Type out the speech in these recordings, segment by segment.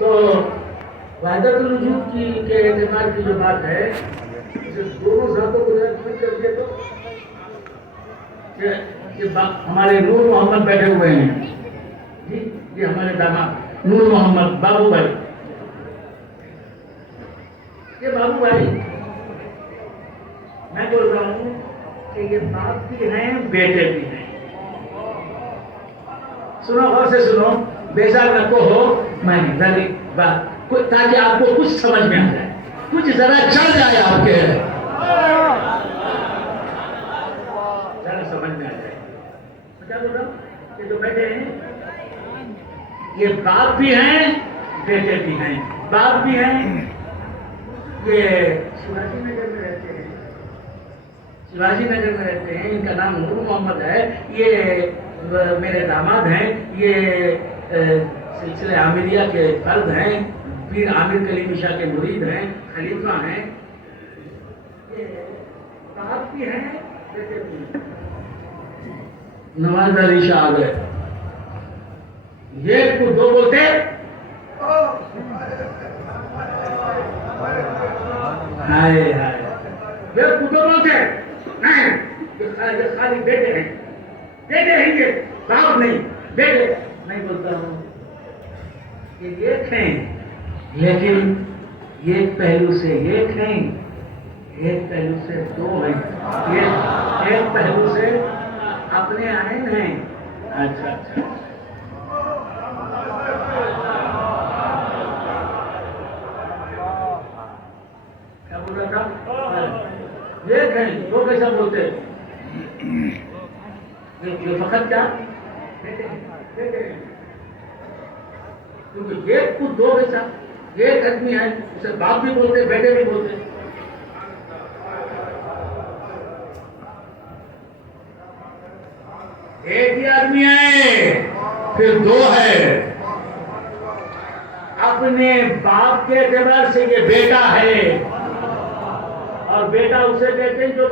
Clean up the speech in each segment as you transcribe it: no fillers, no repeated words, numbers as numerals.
تو وحدت الوجود کے اعتبار کی جو بات ہے اسے دونوں ذاتوں کو ذکر کر دیا تو کہ ہمارے نور محمد بیٹھے ہوئے ہیں جی، یہ ہمارے داماد نور محمد بابو بھائی، یہ بابو بھائی میں بول رہا ہوں کہ یہ باپ بھی ہیں بیٹے بھی ہیں. سنو غور سے سنو، بیزار نہ کو ہو میں ذری بات تاکہ آپ کو کچھ سمجھ میں آ جائے، کچھ ذرا چل جائے آپ کے ذرا سمجھ میں آ جائے. کیا بول رہا ہوں کہ جو بیٹے ہیں یہ باپ بھی ہیں بیٹے بھی ہیں. باپ بھی ہیں، یہ شیواجی نگر میں رہتے ہیں، شیواجی نگر میں رہتے ہیں، ان کا نام نور محمد ہے. یہ میرے داماد ہیں، یہ سلسلہ عامریہ کے فرد ہیں، پیر عامر کلیمی شاہ کے مرید ہیں، خلیفہ ہیں. یہ باپ بھی ہیں بیٹے بھی ہیں. نواز علی شاہ آ گئے، ایک کو دو بولتے ہائے ہائے، یہ کو دو بولتے نہیں، یہ خالی بیٹے ہیں، بیٹے ہیں، یہ باپ نہیں بیٹے. نہیں بولتا ہوں کہ ایک ہیں لیکن ایک پہلو سے ایک ہیں، ایک پہلو سے دو ہیں، ایک پہلو سے اپنے آئین ہیں. اچھا اچھا، کیا بول رہا تھا؟ ایک ہیں دو کیسا بولتے؟ یہ فقط کیا کیونکہ ایک کو دو کیسا، ایک آدمی ہے اسے باپ بھی بولتے بیٹے بھی بولتے. ایک ہی آدمی ہے پھر دو ہے. اپنے باپ کے اعتبار سے یہ بیٹا ہے، اور بیٹا اسے کہتے ہیں جو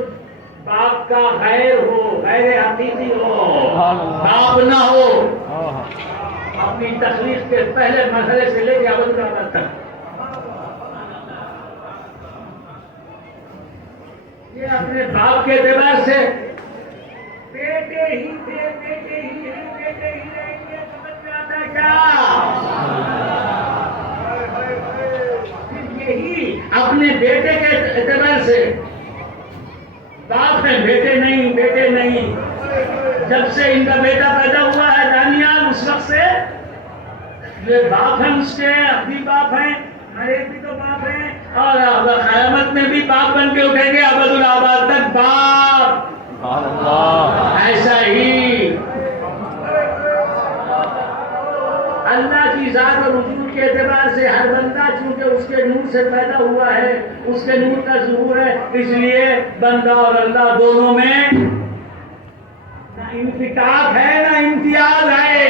باپ کا غیر ہو، غیر حقیقی ہو، باپ نہ ہو. اپنی تخلیق کے پہلے مرحلے سے لے کے ابد تک یہ اپنے باپ کے اعتبار سے بیٹے ہی تھے، بیٹے ہی ہیں، بیٹے ہی رہیں گے. سمجھ میں آتا ہے کیا؟ یہی اپنے بیٹے کے اعتبار سے باپ ہیں، بیٹے نہیں، بیٹے نہیں. جب سے ان کا بیٹا پیدا ہوا ہے دانیال، اس وقت سے یہ باپ ہیں، اس کے ابھی باپ ہیں، ہر ایک بھی تو باپ ہیں، اور قیامت میں بھی باپ بن کے اٹھیں گے ابد الآباد تک. باپ ایسا ہی اللہ کی ذات اور وجود کے اعتبار سے ہر بندہ چونکہ اس کے نور سے پیدا ہوا ہے، اس کے نور کا ظہور ہے، اس لیے بندہ اور اللہ دونوں میں نہ انفکاک ہے نہ امتیاز ہے،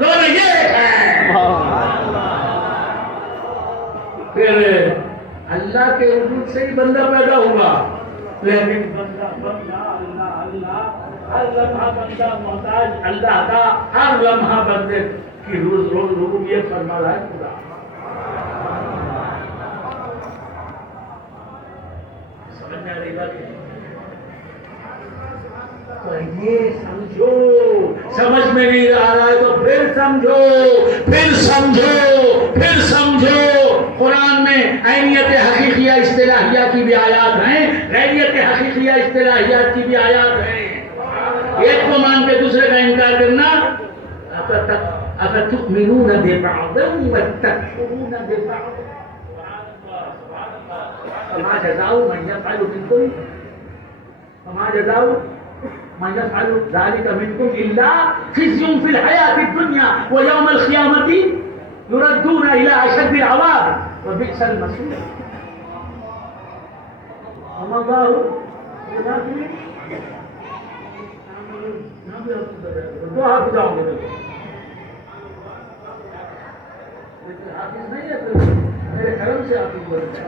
دونوں یہ ہے. پھر اللہ کے وجود سے ہی بندہ پیدا ہوا، لیکن بندہ اللہ اللہ، ہر لمحہ بندہ محتاج اللہ کا، ہر لمحہ بندے کی روز ربوبیت فرما رہا ہے خدا. سمجھ میں آ رہی بات ہے؟ تو یہ سمجھو، سمجھ میں نہیں آ رہا ہے تو پھر سمجھو، پھر سمجھو، پھر سمجھو. قرآن میں عینیت حقیقیہ اصطلاحیہ کی بھی آیات ہیں، غیریت حقیقیہ اصطلاحیات کی بھی آیات ہیں. ایک کو مان کے دوسرے کا انکار کرنا. افتؤمنون ببعض وتکفرون ببعض فما جزاء من يفعل منكم فما جزاء من يفعل ذلك منكم الا خزي في الحياة الدنيا ويوم القيامة يردون الى اشد العذاب وبئس المصير. وما الله بغافل دو ہاتھ جاؤں گے حافظ نہیں ہے، میرے کرم سے حافظ بنتا ہے.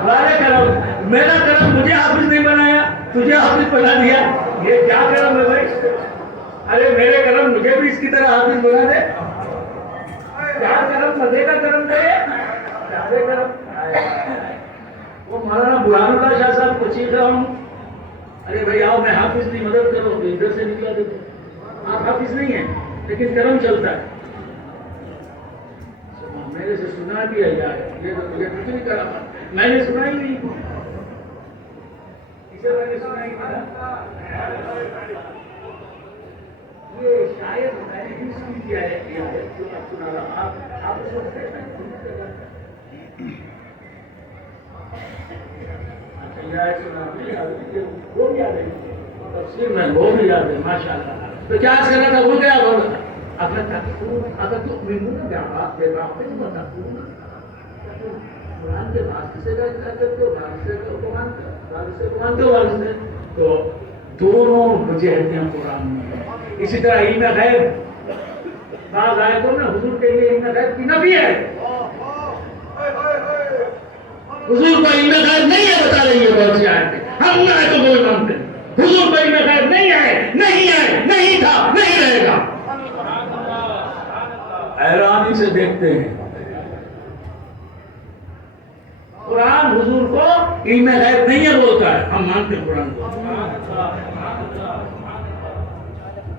تمہارے کرم، میرا کرم مجھے حافظ نہیں بنایا، تجھے حافظ بنا دیا. یہ کیا کرم ہے بھائی؟ ارے میرے کرم مجھے بھی اس کی طرح حافظ بنا دے. کیا کرم, مزے کا کرم دے, زیادہ کرم. وہ مولانا برہان اللہ شاہ صاحب کو چیخ رہا ہوں, ارے بھائی آؤ میں حافظ کی مدد کرو, تو ادھر سے نکلا دیتے. آپ حافظ نہیں ہیں لیکن کرم چلتا ہے. میرے سے سنا بھی ہے یار, یہ تو مجھے کچھ نہیں کرا, میں نے سنا ہی نہیں, اسے میں نے سنا ہی نہیں. یہ شاید میں نے بھی سن کیا ہے, جو آپ سنا رہا آپ اس وقت وہ بھی یاد ہے, تفسیر میں وہ بھی یاد ہے ماشاء اللہ. تو کیا کرنا تھا, وہ کیا بولا, اگر تو قرآن کے بعد سے تو دونوں وجہتیں قرآن میں. اسی طرح علم غیب بعض آیتوں میں حضور کے لیے علم غیب کی نفی ہے. حضور کو علم غیب نہیں ہے بتا رہی ہے بہت سی آیتیں, ہم ان آیتوں کو بھی مانتے ہیں. حضور کو علم غیب نہیں ہے, نہیں تھا, نہیں رہے گا. حیرانی سے دیکھتے ہیں قرآن حضور کو علم غیب نہیں ہے بولتا ہے, ہم مانتے ہیں قرآن کو,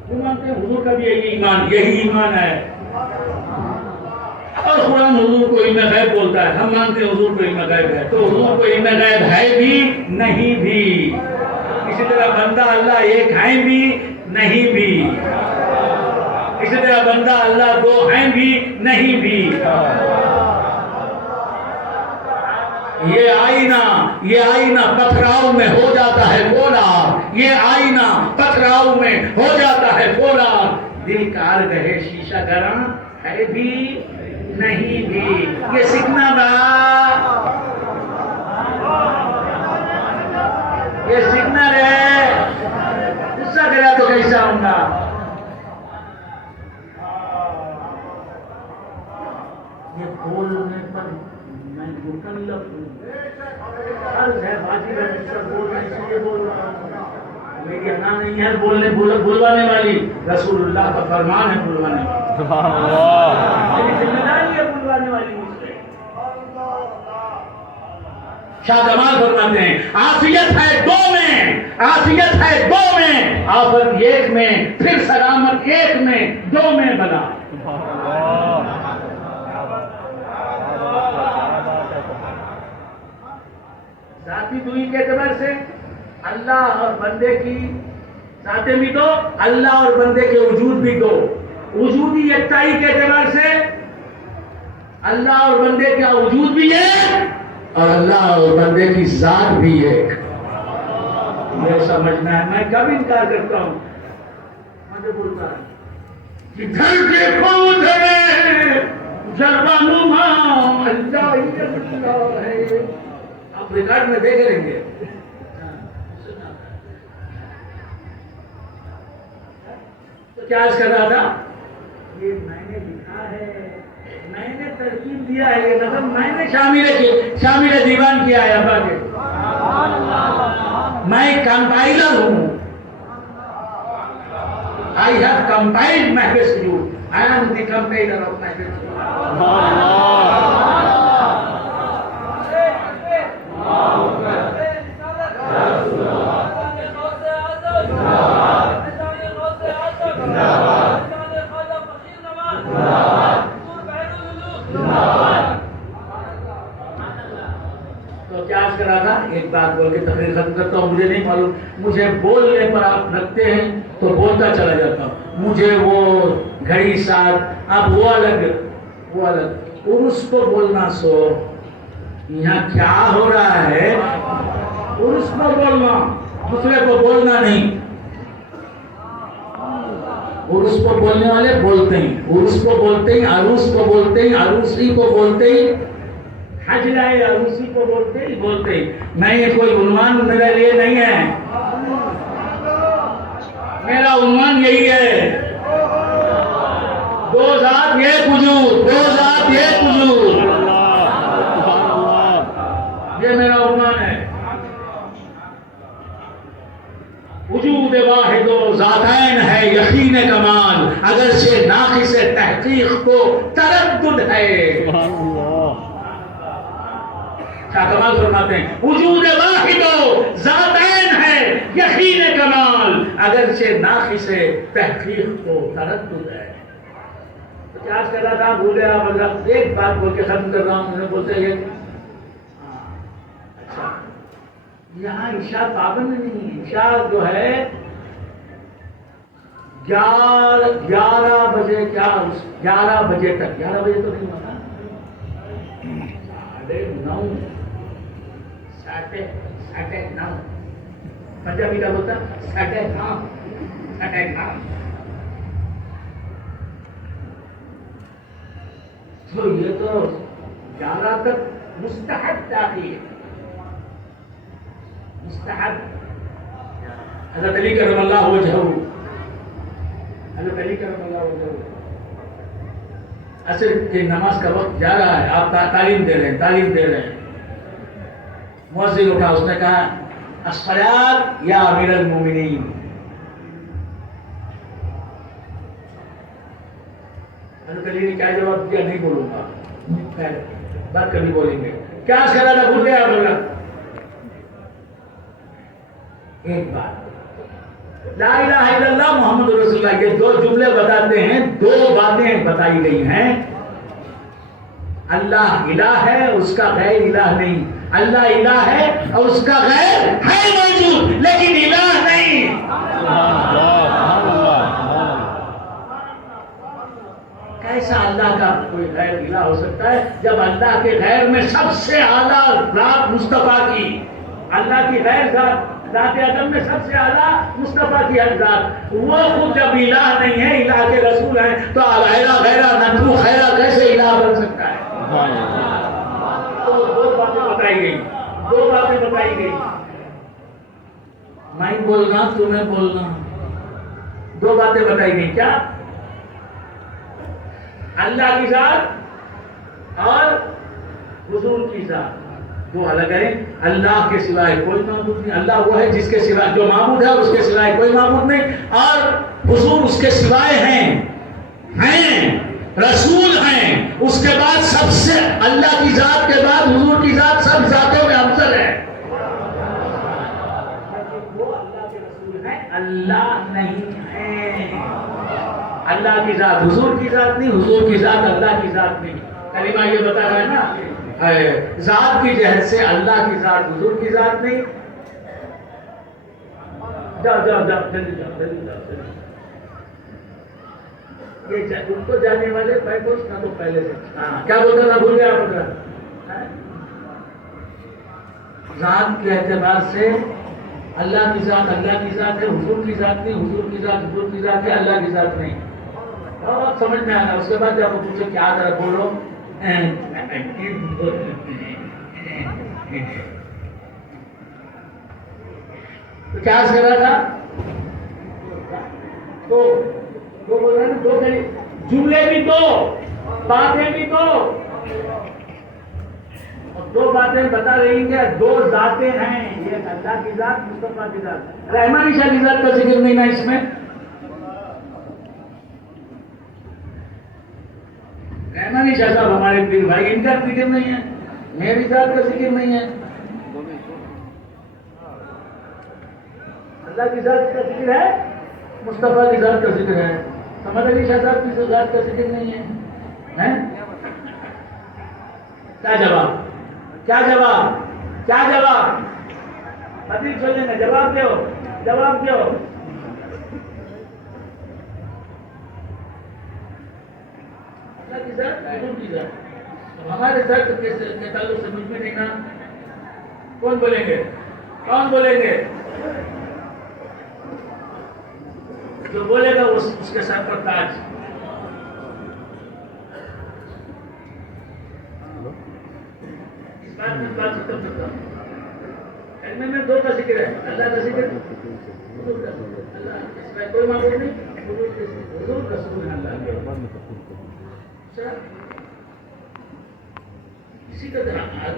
وہ مانتے ہیں حضور کا بھی یہی ایمان ہے. اور قرآن حضور کو علم غیب بولتا ہے, ہم مانتے ہیں حضور کو علم غیب ہے. تو حضور کو علم غیب ہے بھی نہیں بھی. اسی طرح بندہ اللہ ایک ہیں بھی نہیں بھی. اسی طرح بندہ اللہ دو ہیں بھی نہیں بھی. یہ آئینہ پتھراؤ میں ہو جاتا ہے پولاد, یہ آئینہ پتھراؤ میں ہو جاتا ہے پولاد. دل کار گہے شیشہ گراں ہے بھی نہیں بھی. یہ سیکھنا با, یہ سیکھنا رہے. غصہ کرا تو کیسا ہوں گا. یہ بولنے پر میں مکلف ہوں, فرض ہے واجب ہے مجھ پر بولنا, اس لیے بول رہا ہوں. میری انا نہیں ہے بلوانے والی, رسول اللہ کا فرمان ہے بلوانے والی. سبحان اللہ, میری ذمہ داری ہے بلوانے والی مجھ پہ. شاہ جمال فرماتے ہیں عافیت ہے دو میں, عافیت ہے دو میں, آفت ایک میں, پھر سلامت ایک میں, دو میں بنا. ذاتی دوئی کے اعتبار سے اللہ اور بندے کی ذاتیں بھی دو, اللہ اور بندے کے وجود بھی دو. وجودی یکتائی کے اعتبار سے اللہ اور بندے کا وجود بھی ایک, اور اللہ اور بندے کی ذات بھی ایک. یہ سمجھنا ہے. میں کب انکار کرتا ہوں, مجھے بولتا ہے کہ گھر کے خود ہے جربانما اللہ ہے. آپ ریکارڈ میں دیکھ لیں گے. تو کیا کر رہا تھا, یہ میں نے لکھا ہے, میں نے ترکیب دیا ہے, یہ نظم میں نے شامل دیوان کیا ہے. ابا کے میں کمپائلر ہوں. I have compiled Mahfiz you. I am the compiler of Mahfiz you. تو کیا کر رہا تھا, ایک بات بول کے تقریر ختم کرتا ہوں. مجھے نہیں معلوم, مجھے بولنے پر آپ رکھتے ہیں تو بولتا چلا جاتا ہوں. مجھے وہ گھڑی ساتھ, اب وہ الگ عرس کو بولنا. سو یہاں کیا ہو رہا ہے, عرس کو بولنا, دوسرے کو بولنا نہیں. عرس کو بولنے والے بولتے ہیں, عرس کو بولتے ہیں, عروس کو بولتے ہیں, عروسی کو بولتے ہیں, حج لائے عروسی کو بولتے ہیں. نہیں, کوئی عنوان میرے لیے نہیں ہے. میرا عنوان یہی ہے, دو ذات ایک وجود, دو ذات ایک وجود. یہ میرا عنوان ہے. وجود واحد و ذاتین ہے یقین کمال اگرچہ ناقص تحقیق کو تردد ہے. کیا کمال فرماتے ہیں, وجود واحد و ذاتین ہے یقین کمال اگرچہ ناقص تحقیق کو تردد ہے. تو کیا کر رہا تھا, بھولے آپ حضرت, ایک بات بول کے ختم کر رہا ہوں. انہوں نے بولتے ہیں اچھا یہاں عشاء پابند نہیں ہے. عشاء جو ہے 11 بجے, کیا 11 بجے تک, 11 بجے تو نہیں ہوتا, 9:30 9:30 پنجابی کا ہوتا 9:30. تو یہ تو 11 تک مستحب تاخیر, مستحب. حضرت علی کرم اللہ وجہہ, حضرت علی کرم اللہ وجہہ عصر کی نماز کا وقت جا رہا ہے, آپ تعلیم دے رہے ہیں. مؤذن اٹھا, اس نے کہا الصلاۃ یا امیر المومنین. حضرت علی نے کیا جواب دیا, نہیں بولوں گا, بات کبھی بولیں گے. کیا کر رہا تھا, بھول گیا بولا. ایک بات, لا الہ الا اللہ محمد رسول اللہ, یہ 2 جملے بتاتے ہیں, 2 باتیں بتائی گئی ہیں. اللہ الہ ہے, اس کا غیر الہ نہیں. اللہ الہ ہے اور اس کا غیر ہے موجود, لیکن الہ نہیں. کیسا اللہ کا کوئی غیر الہ ہو سکتا ہے جب اللہ کے غیر میں سب سے اعلیٰ ذات مصطفیٰ کی, اللہ کی غیر ذات اعظم میں سب سے اعلیٰ مصطفیٰ کی ذات, وہ خود جب الہ نہیں ہے, الہ کے رسول ہیں, تو غیرہ نترو خیرہ کیسے الہ بن سکتا ہے. دو باتیں بتائی گئی. میں بولنا, تمہیں بولنا. 2 باتیں بتائی گئی. کیا؟ اللہ کی ذات اور حضور کی ذات 2 الگ ہیں. اللہ کے سوائے کوئی معبود نہیں. اللہ وہ ہے جس کے سوائے, جو معبود ہے اس کے سوائے کوئی معبود نہیں, اور حضور اس کے سوائے ہیں رسول ہیں. اس کے بعد سب سے, اللہ کی ذات کے بعد حضور کی ذات سب ذاتوں میں افضل ہے. وہ اللہ کے رسول ہیں, اللہ نہیں ہے. اللہ کی ذات حضور کی ذات نہیں, حضور کی ذات اللہ کی ذات نہیں. کلمہ یہ بتا رہا ہے نا, ذات کی جہت سے اللہ کی ذات حضور کی ذات نہیں. جاؤ جلدی جاؤ. یہ ان کو جانے والے پیپرس نہ تو پہلے سے کیا بولتا تھا, بھول گیا آپ. ذات کے اعتبار سے اللہ کی ذات ہے, حضور کی ذات نہیں. حضور کی ذات حضور کی ذات ہے, اللہ کی ذات نہیں. اور سمجھ میں آنا. اس کے بعد جب وہ پوچھے کیا ذرا بولو, تو کیا کر رہا تھا, تو بول رہے ہیں 2 جملے بھی 2, باتیں بھی 2, اور 2 باتیں بتا رہی ہیں کہ 2 ذاتیں ہیں. یہ اللہ کی ذات, مصطفیٰ کی ذات. رحمانی شاہ کی ذات کا ذکر نہیں نا اس میں. رحمانی شاہ صاحب ہمارے پیر بھائی, ان کا ذکر نہیں ہے, میری ذات کا ذکر نہیں ہے. اللہ کی ذات کا ذکر ہے, مصطفیٰ کی ذات کا ذکر ہے. سمجھ علی شاہ صاحب کی ذات کا ذکر نہیں ہے. کیا جواب حدیث سننے میں جواب دو. اللہ کی ذات, حضور کی ذات. ہمارے ذات کے تعلق سے مجھ میں نہیں نا. کون بولیں گے, جو بولے گا اس کے سر پر تاج. اس بات سے تب سکتا ہوں. میں 2 کا ذکر ہے, اللہ کا ذکر, حضور کا ذکر. اللہ اس میں کوئی معبود نہیں, حضور کا رسول ہے اللہ. اسی کا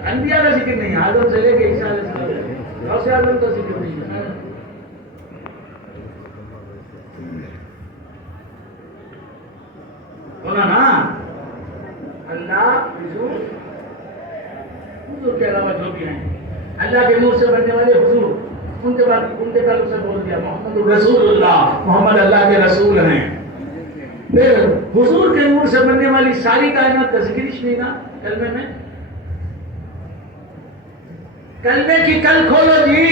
انبیاء کا ذکر نہیں, آدم سے لے کے عیسیٰ علیہ السلام, غوث اعظم کا ذکر نہیں ہے. بولا نا اللہ حضور کے علاوہ جو بھی ہیں اللہ کے نور سے بننے والے حضور ان کے بعد اسے بول دیا محمد رسول اللہ، محمد اللہ کے رسول ہیں. پھر حضور کے نور سے بننے والی ساری کائنات کا ذکر ہی نہیں نا کلمے میں. کلمے کی کل کھولو جی.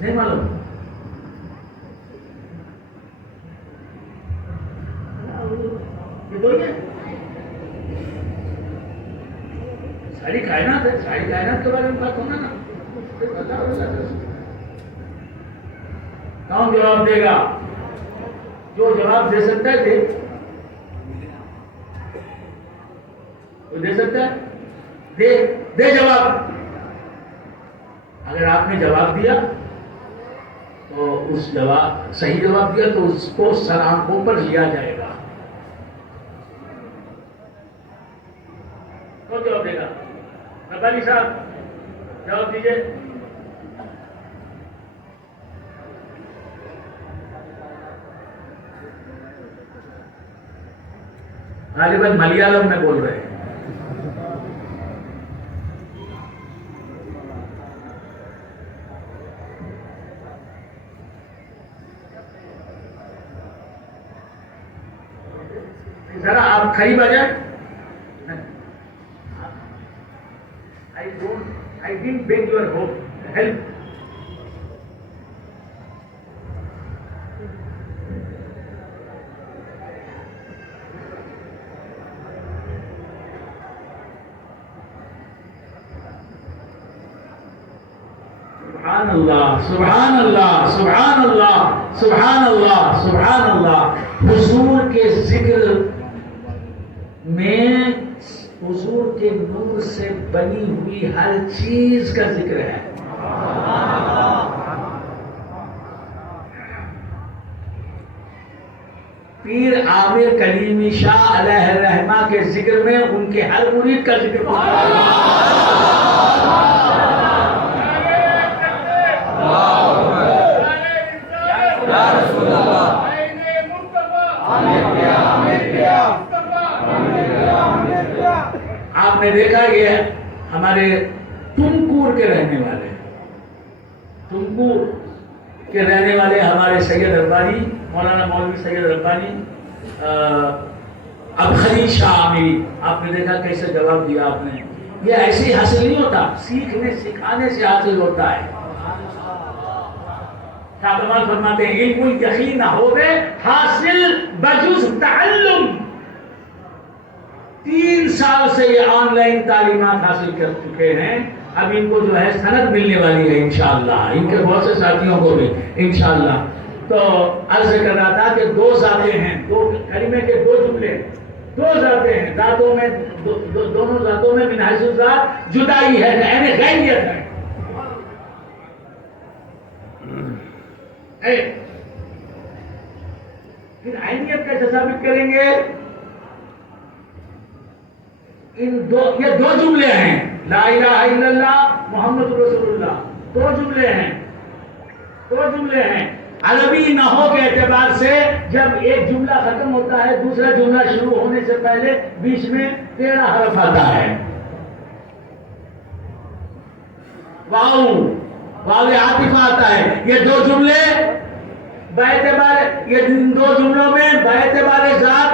نہیں معلوم یہ تو ساری کائنات ہے، ساری کائنات کے بارے میں بات ہونا نا. کون جواب دے گا؟ جو جواب دے سکتا ہے دے سکتا ہے دے جواب. اگر آپ نے جواب دیا تو اس صحیح جواب دیا تو اس کو سر آنکھوں پر لیا جائے گا. کون جواب دے گا؟ ربانی صاحب جواب دیجیے. غالباً ملیالم میں بول رہے ہیں. ذرا آپ قریب آ جائیں. I didn't beg your help. سبحان اللہ، سبحان اللہ، سبحان اللہ، سبحان اللہ، سبحان اللہ. حضور کے ذکر میں حضور کے نور سے بنی ہوئی ہر چیز کا ذکر ہے. پیر عامر کلیمی شاہ علیہ الرحمہ کے ذکر میں ان کے ہر مرید کا ذکر ہے. آپ نے دیکھا یہ ہمارے تمکور کے رہنے والے ہمارے سید ربانی، مولانا مولوی سید ربانی ابخری شاہ عامری، آپ نے دیکھا کیسے جواب دیا آپ نے. یہ ایسے ہی حاصل نہیں ہوتا، سکھانے سے حاصل ہوتا ہے. شاہ کمال فرماتے ہیں علم الیقین نہ ہوئے حاصل بجز تعلم. 3 سال سے یہ آن لائن تعلیمات حاصل کر چکے ہیں. اب ان کو جو ہے سند ملنے والی ہے انشاءاللہ، ان کے بہت سے ساتھیوں کو بھی انشاءاللہ. تو عرض کر رہا تھا کہ 2 ذاتیں ہیں، 2 کلمے کے 2 جملے، 2 ذاتیں ہیں. ذاتوں میں دونوں ذاتوں میں من حیث الذات جدائی ہے، یعنی غیریت ہے. پھر عینیت کیسے ثابت کریں گے؟ یہ 2 جملے ہیں، لا الہ الا اللہ محمد رسول اللہ. 2 جملے ہیں. عربی نحو کے اعتبار سے جب ایک جملہ ختم ہوتا ہے دوسرا جملہ شروع ہونے سے پہلے بیچ میں 13 حرف آتا ہے. واو عاطفہ آتا ہے. یہ 2 جملے ان 2 جملوں میں باعتبار ذات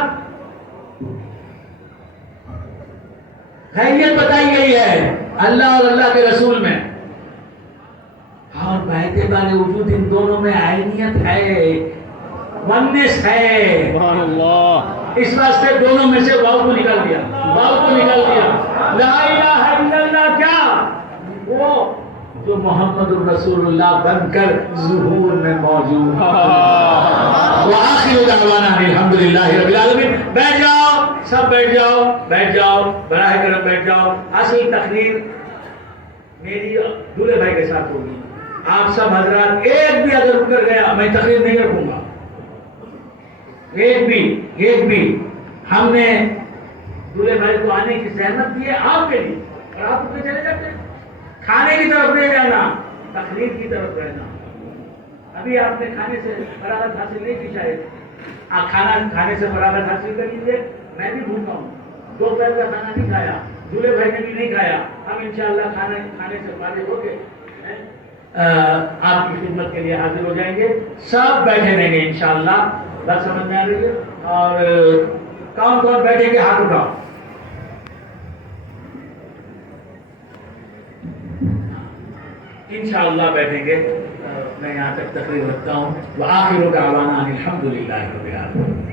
خیریت بتائی گئی ہے اللہ اور اللہ کے رسول میں، اور باعتبار وجود ان دونوں میں عینیت ہے، ونس ہے. سبحان اللہ. اس واسطے دونوں میں سے واو کو نکال دیا. لا الہ الا اللہ کیا؟ وہ جو محمد الرسول اللہ بن کر ظہور میں موجود. وآخر دعوانا الحمدللہ رب العالمین. بیٹھ جاؤ، سب بیٹھ جاؤ، براہ کرم بیٹھ جاؤ. اصل تقریر میری دولے بھائی کے ساتھ ہوگی. آپ سب حضرات ایک بھی اگر رک کر گیا میں تقریر نہیں رکھوں گا. ایک بھی. ہم نے دولے بھائی کو آنے کی زحمت دی ہے آپ کے لیے. اور آپ اس میں چلے جاتے ہیں. کھانے کی طرف نہیں جانا, تقریر کی طرف رہنا. ابھی آپ نے کھانے سے فراغت حاصل نہیں کی شاید, آپ کھانا کھانے سے فراغت حاصل کر لیجیے. میں بھی بھوکا ہوں, دوپہر کا کھانا نہیں کھایا, دولہے بھائی نے بھی نہیں کھایا. ہم انشاءاللہ کھانے سے فارغ ہو کے آپ کی خدمت کے لیے حاضر ہو جائیں گے. سب بیٹھے رہیں گے انشاءاللہ. بات سمجھ میں آ رہی ہے؟ اور کون کون بیٹھیں گے ہاتھ اٹھاؤ. انشاءاللہ بیٹھیں گے. میں یہاں تک تقریر رکھتا ہوں. وآخر دعوانا ان الحمد للہ رب العالمین.